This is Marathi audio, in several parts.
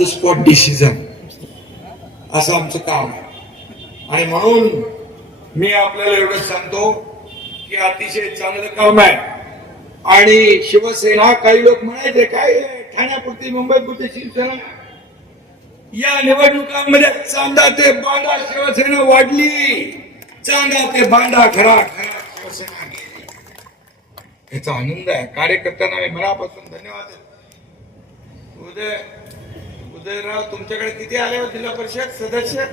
द स्पॉट डिसिजन असं आमचं काम आहे. आणि म्हणून मी आपल्याला एवढंच सांगतो की अतिशय चांगलं काम आहे. आणि शिवसेना, काही लोक म्हणायचे काय ठाण्यापुरती मुंबईपुरती शिवसेना, या निवडणुकांमध्ये चांदा ते बांधा शिवसेना वाढली, चांदा ते बांधा खरा खरा शिवसेना गेली. याचा आनंद आहे. कार्यकर्त्यांना मी मनापासून धन्यवाद देतो. उदयराव, तुमच्याकडे किती आले हो जिल्हा परिषद सदस्य?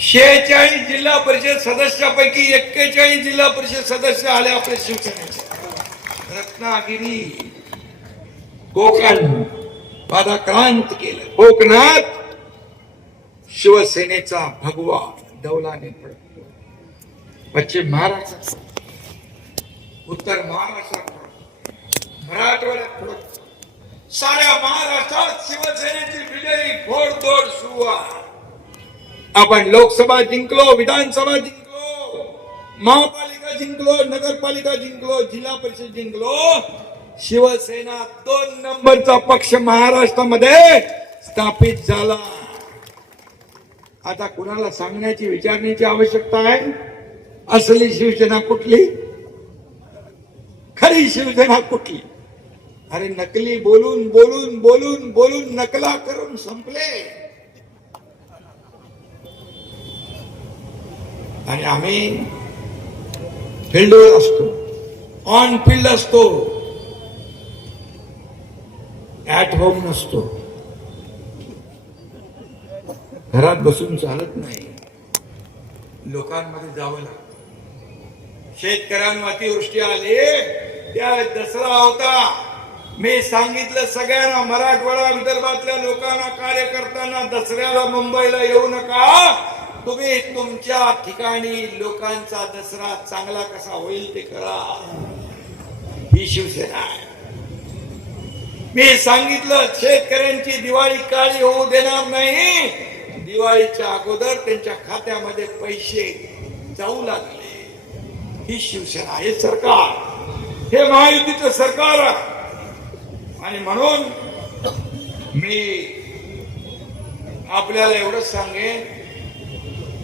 46 जिल्हा परिषद सदस्यापैकी 41 जिल्हा परिषद सदस्य आले आपल्या शिवसेनेचे. रत्नागिरी, कोकण पादाक्रांत केलं. कोकणात शिवसेनेचा भगवा डौलाने फडकतो. पश्चिम महाराष्ट्रात, उत्तर महाराष्ट्रात, मराठवाड्यात फडकतो. साऱ्या महाराष्ट्रात शिवसेनेची विजयी घोडदौड सुरू आहे. आपण लोकसभा जिंकलो, विधानसभा जिंकलो, महापालिका जिंकलो, नगरपालिका जिंकलो, जिल्हा परिषद जिंकलो. शिवसेना 2 नंबरचा पक्ष महाराष्ट्रामध्ये स्थापित झाला. आता कुणाला सांगण्याची, विचारण्याची आवश्यकता आहे? असली शिवसेना कुठली, खरी शिवसेना कुठली? अरे नकली बोलून बोलून बोलून बोलून नकला करून संपले. आणि आम्ही फील्डवर असतो, ऑन फील्ड असतो, ऍट होम नसतो. घरात बसून चालत नाही, लोकांमध्ये जावं लागतं. शेतकऱ्यांवर अतिवृष्टी आली, त्या दसरा होता. मी सांगितलं सगळ्यांना, मराठवाडा विदर्भातल्या लोकांना, कार्यकर्त्यांना, दसऱ्याला मुंबईला येऊ नका. तुम्ही तुमच्या ठिकाणी लोकांचा दसरा चांगला कसा होईल ते करा. ही शिवसेना आहे. मी सांगितलं शेतकऱ्यांची दिवाळी काळी होऊ देणार नाही. दिवाळीच्या अगोदर त्यांच्या खात्यामध्ये पैसे जाऊ लागले. ही शिवसेना, हे सरकार, हे महायुतीचं सरकार आहे. आणि म्हणून मी आपल्याला एवढंच सांगेन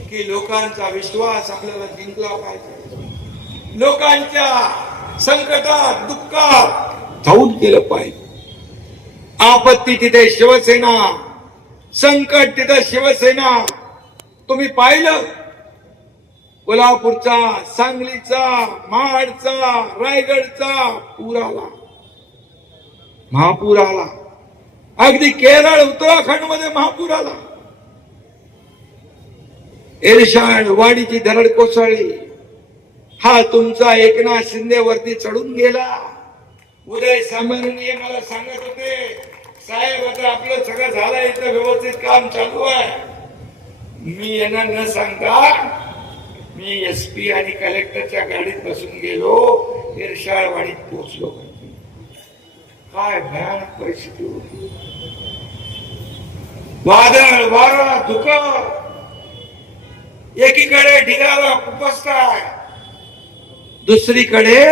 की लोकांचा विश्वास आपल्याला जिंकला पाहिजे. लोकांच्या संकटात, दुःखात धावून गेलं पाहिजे. आपत्ती तिथे शिवसेना, संकट तिथे शिवसेना. तुम्ही पाहिलं कोल्हापूरचा, सांगलीचा, महाडचा, रायगडचा पूर आला, महापूर आला. अगदी केरळ, उत्तराखंड मध्ये महापूर आला. एरशाड वाडीची धरड कोसळली. हा तुमचा एकनाथ शिंदे वरती चढून गेला. उदय सामंत मला सांगत होते, साहेब आता आपलं सगळं झालंय, इथं व्यवस्थित काम चालू आहे. मी यांना न सांगता मी एसपी आणि कलेक्टरच्या गाडीत बसून गेलो, एरशाड वाडीत पोहोचलो. काय भयानक परिस्थिती होती. वादळ, वारा, धुकं, एकीकडे ढिगारा उपसताय, दुसरीकडे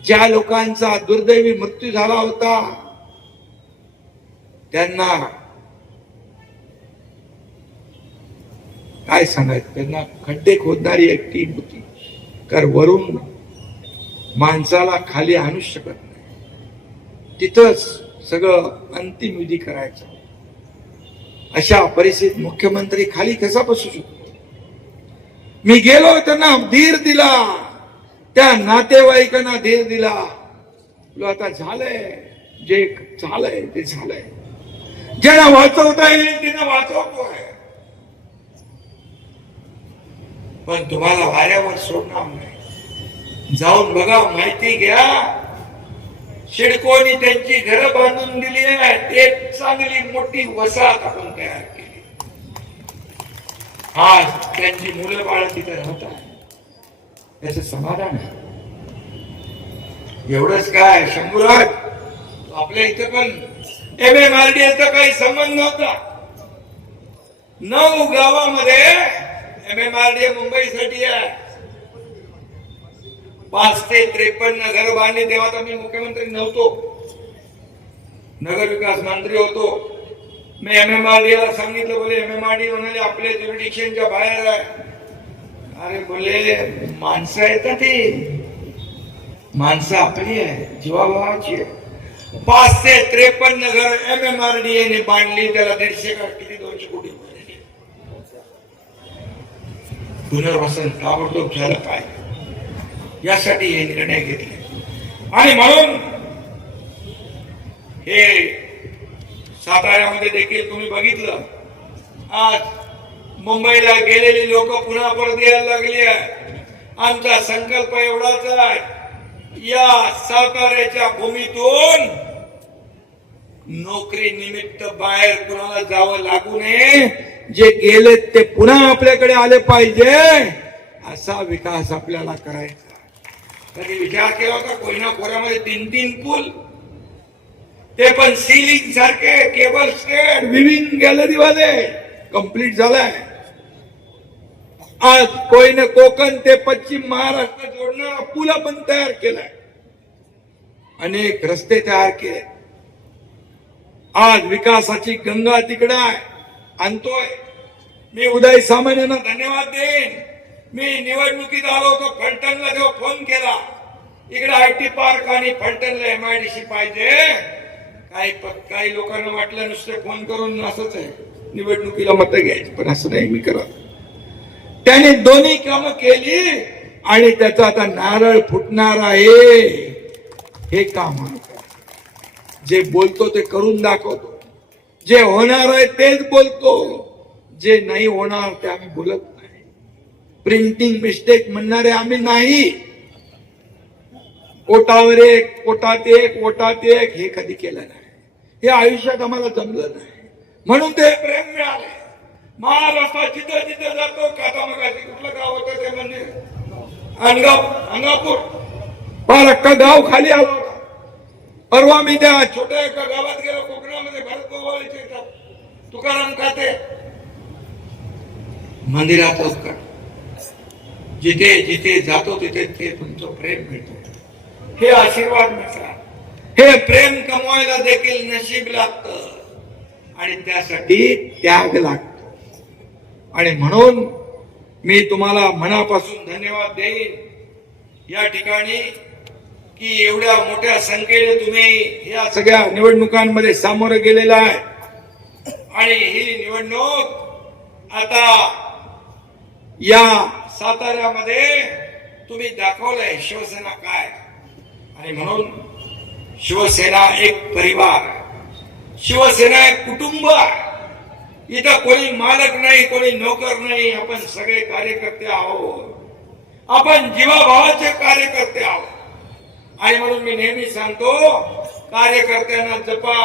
ज्या लोकांचा दुर्दैवी मृत्यू झाला होता त्यांना काय सांगायचं, त्यांना खड्डे खोदणारी एक टीम होती. कारण वरून माणसाला खाली आणू शकत नाही, तिथंच सगळं अंतिम विधी करायचं. अशा परिस्थितीत मुख्यमंत्री खाली कसा बसू शकतो? मी गेलो, त्यांना धीर दिला, त्या नातेवाईकांना धीर दिला. आता झालंय, जे झालंय ते झालंय. ज्यांना वाचवता येईल त्यांना वाचवतोय, पण तुम्हाला वाऱ्यावर सोडणार नाही. जाऊन बघा, माहिती घ्या. शिडकोनी त्यांची घरं बांधून दिली आहेत, एक चांगली मोठी वसाहत आपण तयार केली. आज त्यांची मुलं बाळ तिथे राहतात, याचं समाधान आहे. एवढंच काय शंभूराज, आपल्या इथं पण MMRDA काही संबंध नव्हता. 9 गावामध्ये MMRDA मुंबईसाठी आहे. 5 ते 53 घर बांधले. तेव्हा तर मी मुख्यमंत्री नव्हतो. नगर विकास मंत्री होतो. मी MMRD ला सांगितलं, बोले MMRD म्हणाले आपल्या ज्युरिडिक्शनच्या बाहेर आहे. अरे बोले माणसं आहेत ना, ती माणसं आपली आहे, जीवाभावाची आहे. 553 घर MMRDA ने बांधली, त्याला 150 का किती 200 कोटी पुनर्वसन ताबडतोब झालं पाहिजे, यासाठी हे निर्णय घेतले. आणि म्हणून हे साताऱ्यामध्ये देखील तुम्ही बघितलं, आज मुंबईला गेलेली लोक पुन्हा परत यायला लागली आहे. आमचा संकल्प एवढाच आहे, या साताऱ्याच्या भूमीतून नोकरी निमित्त बाहेर कुणाला जावं लागू नये. जे गेले ते पुन्हा आपल्याकडे आले पाहिजे, असा विकास आपल्याला करायचा. कधी विचार केला होता कोयना खोऱ्यामध्ये 3-3 पूल, ते पण सिलिंग सारखे, केबल स्टेट, विविंग गॅलरी वाले कंप्लीट झालाय. आज कोकण ते पश्चिम महाराष्ट्र जोडणारा पूल आपण तयार केलाय, अनेक रस्ते तयार केले. आज विकासाची गंगा तिकडे आणतोय. मी उदय सामंतांना धन्यवाद देईन. मी निवडणुकीत आलो होतो फलटणला, जेव्हा फोन केला इकडे IT पार्क आणि फलटणला MIDC पाहिजे. काही लोकांना वाटलं नुसते फोन करून असंच आहे, निवडणुकीला मतं घ्यायची, पण असं नाही मी करत. त्याने दोन्ही कामं केली आणि त्याचा आता नारळ फुटणार आहे. हे काम आहे, जे बोलतो ते करून दाखवतो, जे होणार आहे तेच बोलतो, जे नाही होणार ते आम्ही बोलत नाही. प्रिंटिंग मिस्टेक म्हणणारे आम्ही नाही. ओटावर एक, ओटात एक, ओटात एक हे कधी केलं नाही. हे आयुष्यात आम्हाला जमलं नाही, म्हणून ते प्रेम मिळाले. महाराष्ट्रात जिथं जिथं जातो, काता मगाशी कुठलं गाव होतं ते म्हणजे अंगापूर, फार अख्खा गाव खाली आला होता. परवा मी त्या छोट्या एका गावात गेलो कोकणामध्ये, भरत गोवाळीचे तुकाराम काते मंदिरात असतात. जिथे जिथे जातो तिथे ते तुमचं प्रेम मिळतो, हे आशीर्वाद मिळतात. हे प्रेम कमवायला देखील नशीब लागतं आणि त्यासाठी त्याग लागतो. आणि म्हणून मी तुम्हाला मनापासून धन्यवाद देईन या ठिकाणी की एवढ्या मोठ्या संख्येने तुम्ही या सगळ्या निवडणुकांमध्ये सामोरं गेलेला आहे. आणि ही निवडणूक आता या साताऱ्यामध्ये तुम्ही दाखवलंय शिवसेना काय. आणि म्हणून शिवसेना एक परिवार, शिवसेना एक कुटुंब आहे. इथं कोणी मालक नाही, कोणी नोकर नाही, आपण सगळे कार्यकर्ते आहोत. आपण जीवाभावाचे कार्यकर्ते आहोत. आणि म्हणून मी नेहमी सांगतो, कार्यकर्त्यांना जपा.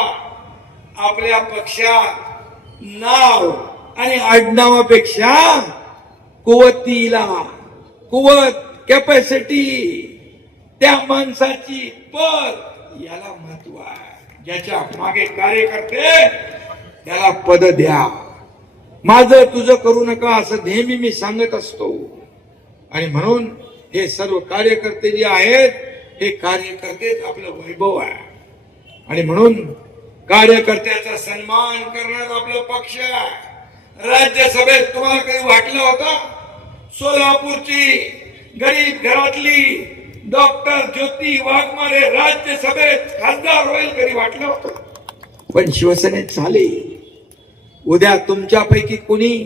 आपल्या पक्षात नाव आणि आडनावापेक्षा कुवतीला, कुवत, कॅपॅसिटी, त्या माणसाची पद याला महत्व आहे. ज्याच्या मागे कार्यकर्ते त्याला पद द्या. माझं तुझं करू नका असं नेहमी मी सांगत असतो. आणि म्हणून हे सर्व कार्यकर्ते जे आहेत, हे कार्यकर्तेच आपलं वैभव आहे. आणि म्हणून कार्यकर्त्याचा सन्मान करणारा आपला पक्ष आहे. राज्यसभेत तुम्हाला काही वाटलं होतं सोलापूरची गरीब घरातली डॉक्टर ज्योती वाघमारे राज्यसभेत खासदार होईल, कधी वाटलं होतं? पण शिवसेनेत झाले. उद्या तुमच्यापैकी कुणी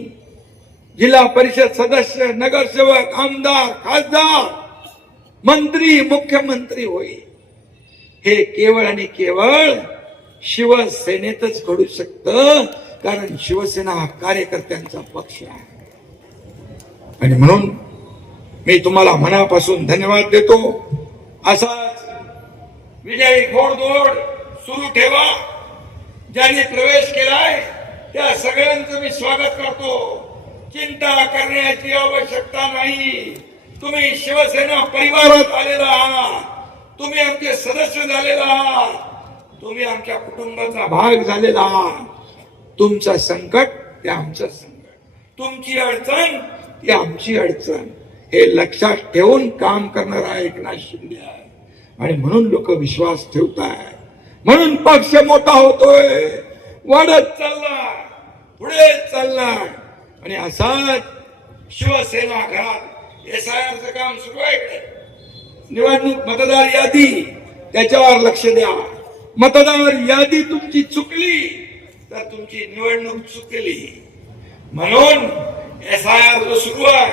जिल्हा परिषद सदस्य, नगरसेवक, आमदार, खासदार, मंत्री, मुख्यमंत्री होईल. हे केवळ आणि केवळ शिवसेनेतच घडू शकतं, कारण शिवसेना हा कार्यकर्त्यांचा पक्ष आहे. आणि म्हणून मी तुम्हाला मनापासून धन्यवाद देतो. असाच विजयी घोडदौड सुरू ठेवा. ज्यांनी प्रवेश केलाय त्या सगळ्यांचं मी स्वागत करतो. चिंता करण्याची आवश्यकता नाही. तुम्ही शिवसेना परिवारात आलेला आहात, तुम्ही आमचे सदस्य झालेला आहात, तुम्ही आमच्या कुटुंबाचा भाग झालेला आहात. तुमचं संकट ते आमचं संकट, तुमची अडचण ती आमची अडचण, हे लक्षात ठेवून काम करणारा एकनाथ शिंदे आहे. आणि म्हणून लोक विश्वास ठेवतायत. म्हणून पक्ष मोठा होतोय, वाढत चालला, पुढे चालला. आणि असाच शिवसेना घरात SIRचं काम सुरू आहे. निवडणूक मतदार यादी त्याच्यावर लक्ष द्या. मतदार यादी तुमची चुकली तर तुमची निवडणूक चुकली. म्हणून SIR जो सुरू आहे,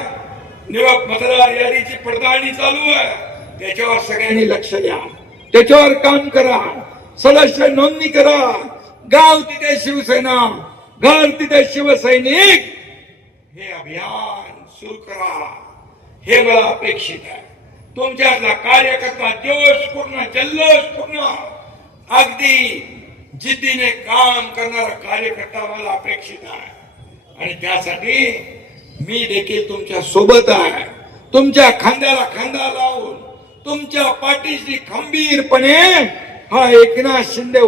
मतदार यादीची पडताळणी चालू आहे, त्याच्यावर सगळ्यांनी लक्ष द्या. त्याच्यावर काम करा. सदस्य नोंदणी करा. गाव तिथे शिवसेना, घर तिथे शिवसैनिक, हे अभियान सुरू करा. हे मला अपेक्षित आहे. तुमच्यातला कार्यकर्ता जोशपूर्ण, जल्लोषपूर्ण, अगदी जिद्दीने काम करणारा कार्यकर्ता मला अपेक्षित आहे. आणि त्यासाठी मी देखील तुमच्या सोबत आहे. तुमच्या खांद्याला खांदा लावून, तुमच्या पाठीशी खंबीरपणे हा एकनाथ शिंदे